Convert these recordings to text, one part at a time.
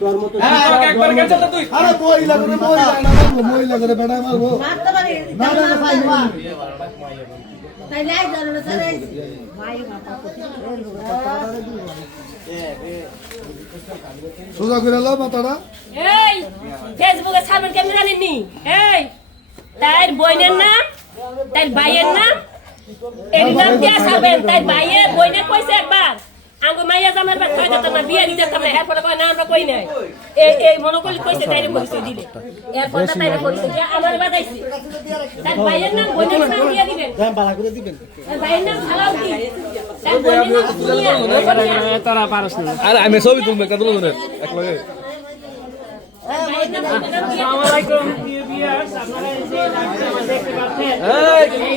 তোর মতো একবার গেছে তো তুই আরে মহিলা করে বেটা মারবো মারতে পারি না না ভাই মার তাই নাই জানো না স্যার ভাই মাথা সোজা করে লাও মাথাটা এই ফেসবুকে ছাড়বেন কেমনে জানেননি এই তার বইনের নাম তার ভাইয়ের নাম এর নাম দিয়ে ছাড়বেন তার ভাইয়ের বইনের কইছে একবার আঙ্গু মাইয়া জামার বাদ কই দিতাম না বিয়ে দিতাম না এরপরে কই না আমরা কই নাই এই মনে করলি কইছে তাইরে পরিচয় দিলে এরপর তাইরে পরিচয় দিয়ে আমার বাদাইছে তার ভাইয়ের নাম বইনের নাম দিয়ে দিবেন দাম বালা করে দিবেন তার ভাইয়ের নাম ছাড়াও দি তার বইনের নাম শুনিয়া তারা পারছ না আরে আমি ছবি তুলবে কত লোক এক লগে আসসালামু আলাইকুম প্রিয় ভিউয়ার্স আপনারা এই যে লাইভটা দেখতে পাচ্ছেন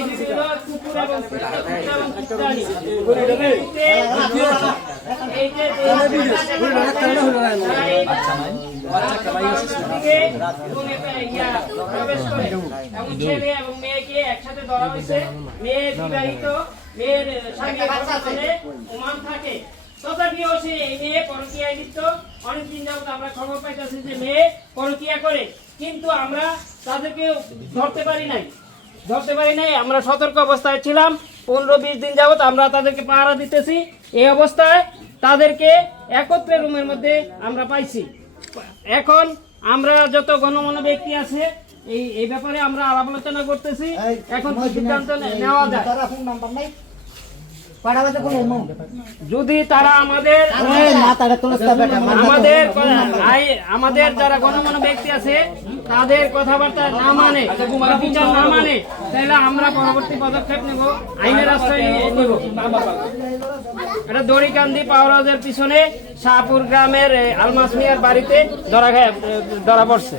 এই ছিল কুকুর এবং কুকুরানি এই যে বাচ্চা কামাই আছে ছেলে এবং মেয়েকে একসাথে ধরা হয়েছে মেয়ে বিবাহিত মেয়ের স্বামী বর্তমানে ওমান থাকে তথাপিও সে এই মেয়ে পরকীয়ায় লিপ্ত অনেকদিন যাবত আমরা খবর পাইতেছি যে মেয়ে পরকীয়া করে কিন্তু আমরা তাদেরকে ধরতে পারি নাই আমরা সতর্ক অবস্থায় ছিলাম 15-20 দিন যাবত আমরা তাদেরকে পাহারা দিতেছি এই অবস্থায় তাদেরকে একত্রে রুমের মধ্যে আমরা পাইছি এখন আমরা যত গণমান্য ব্যক্তি আছে এই ব্যাপারে আমরা আলাপ আলোচনা করতেছি এখন সিদ্ধান্ত নেওয়া যায় যদি তারা আমাদের যারা গণমান্য ব্যক্তি আছে তাদের কথাবার্তা না মানে বিচার না মানে তাহলে আমরা পরবর্তী পদক্ষেপ নেব আইনের আশ্রয় নেব এটা দড়িকান্দি পাওয়ার হাউসের পিছনে শাহপুর গ্রামের আলমাস মিয়ার বাড়িতে ধরা পড়ছে